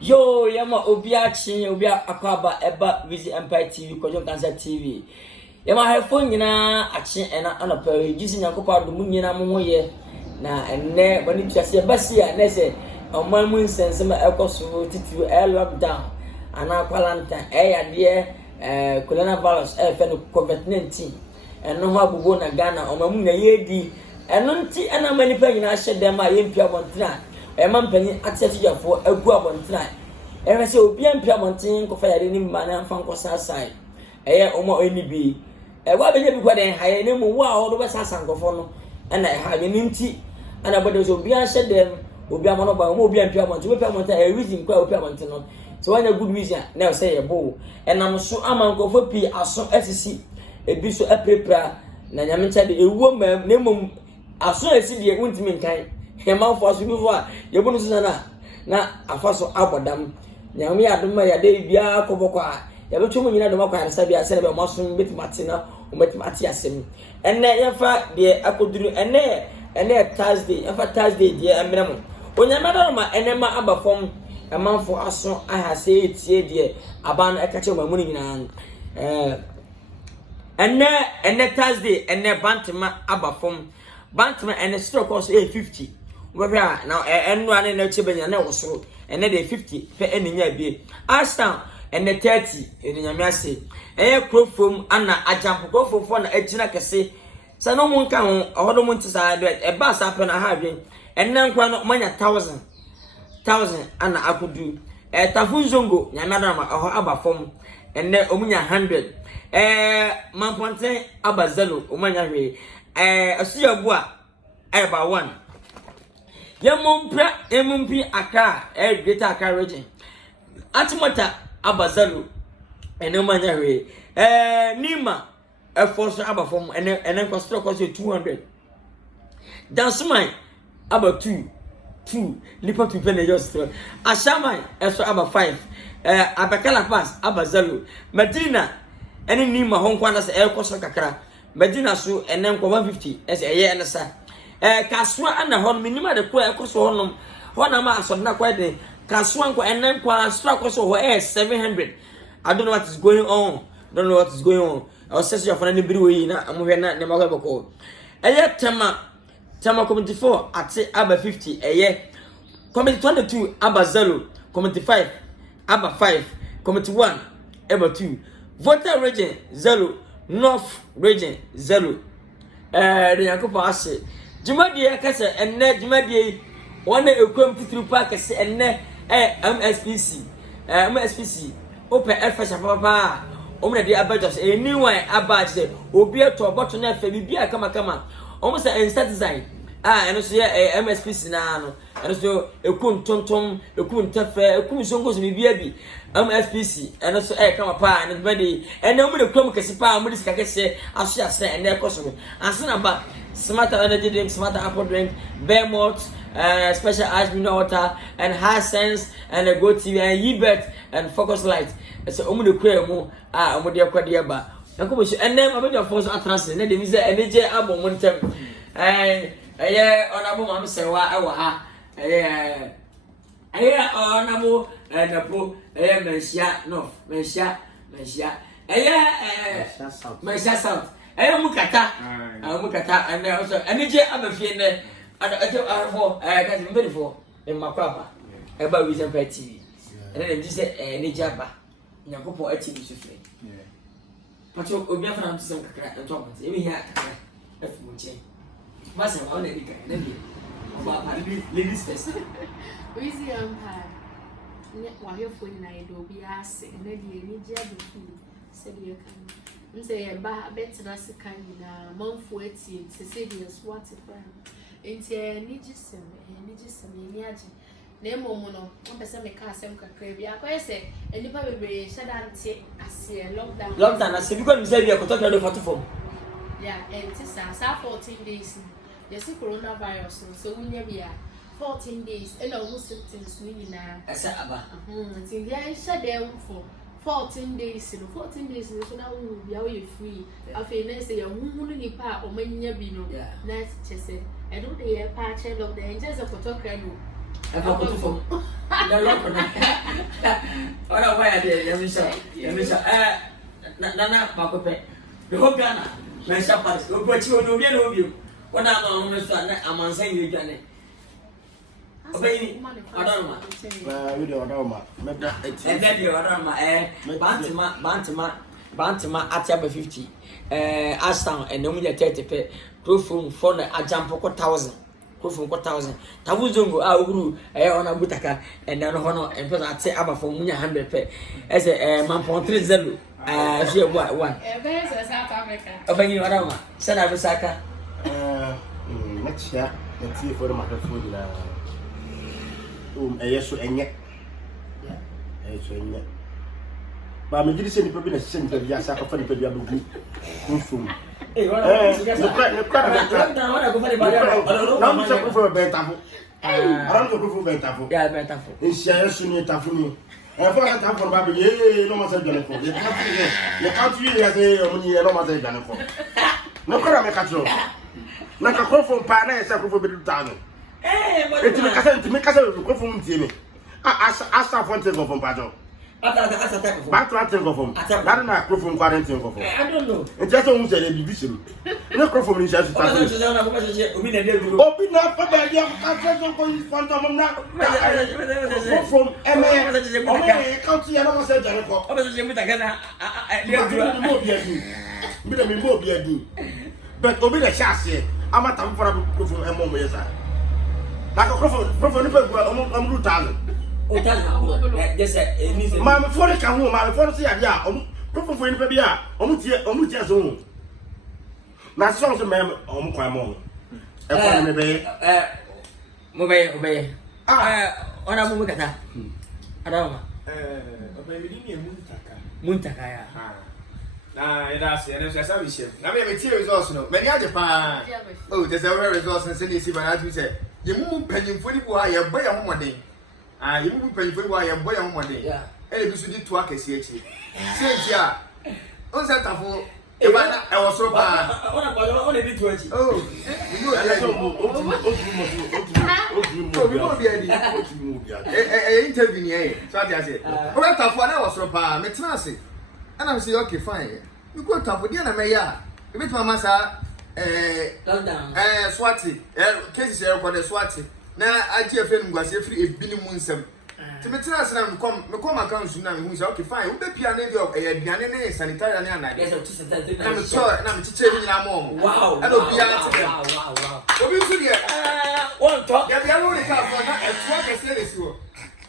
Yo, yama obia chin, obia akwaba eba Wizzy Empire TV, Kojo Cancer TV. Yama headphone nyina achin ena anapa gisi nyakopa do munyina mo ye na enne bani piase basi a na se oman mu nsense ma ekoso titu lockdown ana quarantine yade coronavirus fe no COVID-19 eno ho abugo na Ghana oman mu na yedi eno nti ana manipa nyina hye dem a yempia bontra mampani atefijafo agu abontra se obi ampia monten ko fa yade ni mma na mfa nkosa sai omo enibi wa benye bi kwade haye ne mu wa ho do be sasa nkofo no na ha ye nti ana bode so obi ahye dem obi amono ba omo obi ampia monten obi ampia monten reason kwa obi ampia monten no so wanya good reason na say ye bo enam so ama nkofo pi aso asisi ebi so aprepra na nyamencha de ewo mam na mum aso asisi de untimi nkan hemanfo aso bi fo a ye bo no so na afaso abodam nyame adoma ya de bia koboko a ya betu mu nyina doma kwa arsa bia se be maso betimatina umetimati asem enne yefa de akoduru enne Thursday yefa Thursday de emrem onyame doma enne ma abafom emanfo aso ahase etie de aban ekache mamuni nyina enne Thursday enne bantama abafom bantama enne stroke also 50 webia now enno ane na chebenya na wosoro enne de 50 pe eninya bie asta enne 30 eninyame ase krofom ana ajampo krofofo na agina kese sa no mu nka ho ohodo mu ntisa de ba sa pe na ha adwen enne nkwa no manya 1000 ana akudu tafunzongo nyamada ma oho abafom enne omunya 100 mamponten abazalo omanya hwe asuyabu a eba 1 Yemumpi Accra, Greater Accra region. Atimota Abazalo, and no manjare. Nima, a force abafom, and then cost 200. Dansumai, about 2. Lipa to penny just. Ashamai, as about 5. Abakala pass, Abazalo. Medina, any Nima home quantas air cost Accra. Medina so, and then 150 as a year and a sa. Kaswa ana hon minima de kwa ekoso honom hona ma asodna kwa de kaswa nko enen kwa stra koso ho 700. I don't know what is going on. I was saying for any biri we na amohwe na ne makwa beko tema committee 4 ate aba 50 committee 22 aba 0 committee 5 aba 5 committee 1 aba 2 voter region 0 north region 0 de yakopa ase Jumadie kase enne Jumadie wona ekwam titiri park kase enne MSPC open efasha papa omna de abajos anyone abaje obi eto boto na fa bibia kama omo se citizen eno so ye MSPC na no eno so ekun tontom ekun tafa ekun songo so bibia bi MSPC eno so kama pa eno Jumadie enne omo de kwam kase pa omo de sika kase aso ase enne ekoso asena ba Smarter energy drink, smarter apple drink, Bearmont, special ice mineral water, and Hisense, and a Go TV, and Yibet, and Focus Light. It's a woman to mo dear Quadiaba. And then I'm going to force atlas, and then there is an energy album one time. And honorable Mamma Sewa, honorable, and a poor, Mensia, no, Mensia, Mensia South. Mukata, and also energy I'm a fiend. And I got very for in my papa about Wizzy Empire TV. And then just say any jabba. Nakopo at TV. But you'll be able to some crack and talk. Even here, if we change. Must have only ladies first. Wizzy Empire. While you're for night, will be asked, and then you need jabby, said you can. Say ba better as kind na monfo eti se serious what from enti ni gisem ni age na emomu no pese me ka asem kakra bi akoye se enipa bebre shadante ase lockdown ase because me say bi akoto do photo form yeah enti sa 14 days you see coronavirus so wunya bia 14 days and all symptoms ni na asa aba enti ya shadem for 14 days, so now we are free. After next year, who need part or many bino, nice chesed. I don't hear patch of the angels of photography. I got to from the Ora why dey yamisha nana makope the whole Ghana me sha pass obochi obi na obi wona no no so na amansan ye dwane obeyini odorma we dey odorma meda dey odorma bantima at 50 Aston enemu ya 30 pe profum for na ajampo ko 1000 profum ko 1000 tabuzongo a oguru ona butaka ena no hono empesa ate abafo munya 100 pe ese mampon 30 she boy one South Africa obeyini odorma sana bisaka machia nti for ma ka food na eyeso enye eyeso enye ba me diri se ni pebi na se ni pebi asa ka fa ni pebi abugu profum wana na mo se profum be tafu aran ko profum be tafu ya be tafu nsia yeso ni tafu ni for ka tafu ba be no ma se dole ko ye ka tu ye ya se o ni no ma se dole ko no kora me ka tro na ka profum pa na se profum be tano eti me kasa profum ntie me asa fonte go fom pa jo asa take for back to that go fom that na profum quarantine go fom I don't know e just on say be bishim na profum ni sha ta obi na dey duro obi na pa ba ya ka so ko fonto mom na profum o me count ya na mo say jare ko obi so mutaka na dey duro mo bi adu bi na me mo bi adu but obi na sha se ama ta fora profum e mo mo yesa na ko profum ni pe gua o mo rutan o ta na just ni se ma me fore ka ho ma me fore se ya dia o profum ni pe bia o mu tie so ho na so so me o mu kwan mo e kwa me be mo be ona mo kata adama obey ni muntaka ya na ida se ene so sabi chef na me tie results no me ni age pa oh there's a results and say ni si ba na tu say ye mu panyimfo ni bo ha ye boy ho moden ye mu panyimfo ni bo ha ye boy ho moden ele bi su di to akese achi sei a on se tafo e ba na e wo soro pa ona di to achi oh you know so interview ni e so ati ase o ba tafo na wo soro pa me tena ase and I'm say okay fine you go tafo dia na me ya e bit mama sa swati cases e record swati na agf no gwase free ebini mu nsem ti me tena sana me come account na me hu say okay fine we be pia na bi e aduane ne sanitary na anade yes to sanitary na me so na me chiche ni nyina mo wow and obi ati wow obi su die one talk ya bia no le ka for na e to ka se le si wo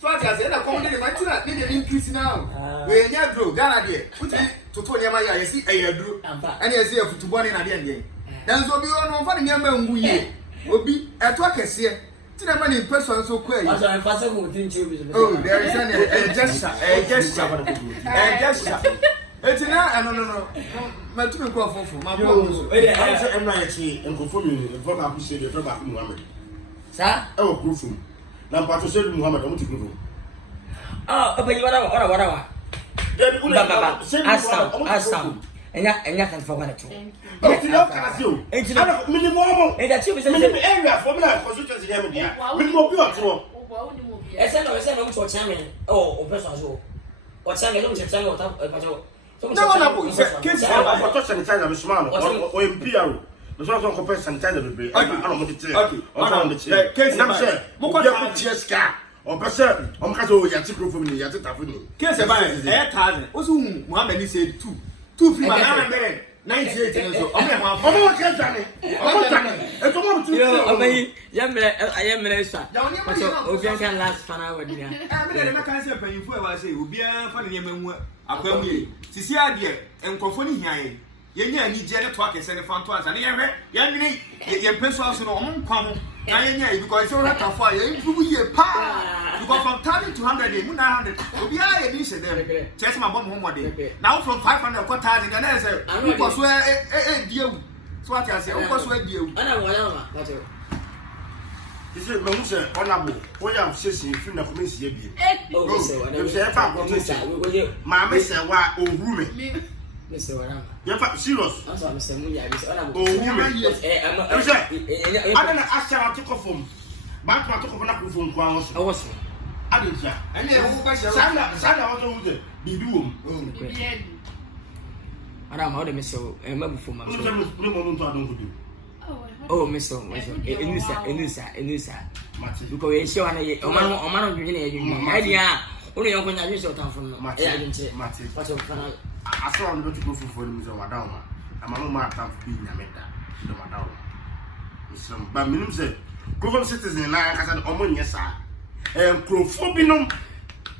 swati ase na come ni ma tena ni de increase now we nya grow Ghana de puti toto ne ma ya yesi e yaduro ene yesi e futubo ne na de ndien dan so bi ono fa ne nyama ngu ye obi eto akese ti na ma ni person so kwa yi also I fast go tin chill oh there is an gesture eti na no ma tu me ko fofo ma ko so I say em na ye chi enkofo mi for ba ku se de for ba ku Muhammad sa e o profum na mpato se Muhammad o mu ti profum obi wara Debi ula Asam enya kan for one to o ti lo ka se o ana minimum e da chibi se minimum area for me na constituency dem dia minimum bi o tro ese no mcho chame o person so o chame no mcho chame o ta pacho no wana bo case ba photo sanitizer me small o MPR no so ko pesa sanitizer be ana mo ti tire o fa mo ti case na se mo ko ta TSK o pesa o mo ka so ya ti profum ni ya ti tafu ni case ba e 1000 o so Muhammad ni say 2 free man 98 so o me ma o mo ka jane e to mo ti yo abayi yamre sa pacho obi an kan last fana wadi na me de me kan say panyimfo e wa say obi an fa ne nyama nwu akwamu ye sisi ade enkofo ni hiaye yenya ani je ne to akese ne fanto ansa ne yehwe ya nwene ye peso aso no om kwa ho na yenya because so that afọ ye improve ye pa because from 30 to 100 mu 900 obi a ye ni se dem chese ma bom ho mode now from 500 ko 1000 na say because so diewu so ati ase o ko so diewu ana mo ya ma pacho ise me mu se honorable o ya sesi fi na komisi ye bi o se wa na se e fa ko ma me se wa o hu me Mr. Warama. You fa serious? I'm sorry, Mr. Munya. Oh, I'm adana ashara to confirm. Back to confirm na confirm kwa waso. Awoso. adentia ɛne ɛwo ba hyɛ sana wato wude bibi wom Madam, how do you miss maybe for my no moment to adon kudu oh miss Enusa because we show na ye o man dwene ye dwene ai dia onu ye nkonya dwene so tamfo no e adwene mate what you can aso am do to go fufu ni so wadaw ma amamo ma tamfo bi nyameda do wadaw islam ba minimum say global citizen na kasa omo nye sa krofo binom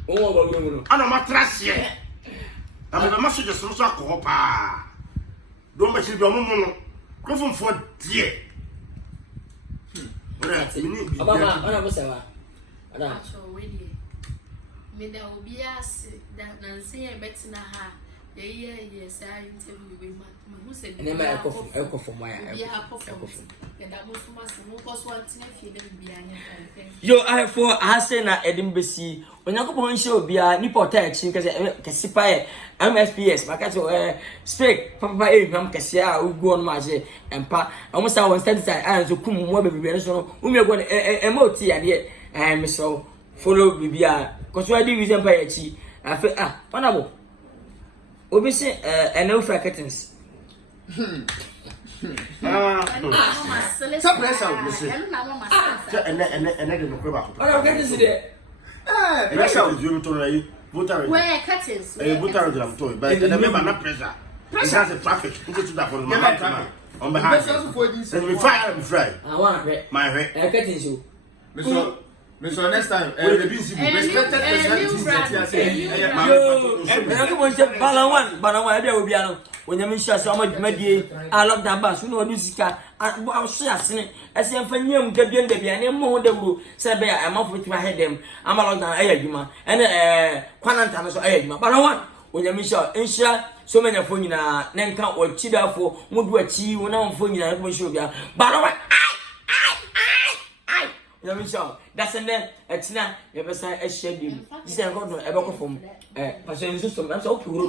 o wo ba no ana matrasie na me ma so je so akọ pa do ma chi bi omo no krofo mfo die ora mini ababa ona bo sewa ada me da obiase da nanse ye betina ha ye sa interview we ma hu se ene ma ekofo moya yo I for hase na edim besi onyankopon hye obia ni porta achi kase pa MSPS makati speak papa nam kase a ugu on ma je empa omo sa won study side an so kum mo bebebe no so no umi ego emoti ade me so follow bibia koso adi reason pa achi afi honorable obi se ene ufra curtains pressure ene de no kweba ko ana curtains de pressure is you to rai voter where curtains voter de am to but ene me na pressure that's a traffic into to that for my on behalf and we fire I want my head curtains you Mr. Next time, respected personality. Yo, Balawan, ebe obi ano. Onyame hia so amadie a lockdown ba so no adu sika a so asene ese amfa nyam kaduen da bia ne mo ho dawuro se be ya amafo tima hedem ama lockdown ayadwuma ene kwananta no so ayadwuma Balawan onyame hia so manya fo nyina ne nka ochidafo mudu achi wona mfo nyina ko hia obi Balawan that's and then it's not ever say a shame. This is a god, ever from person. I'm so cool.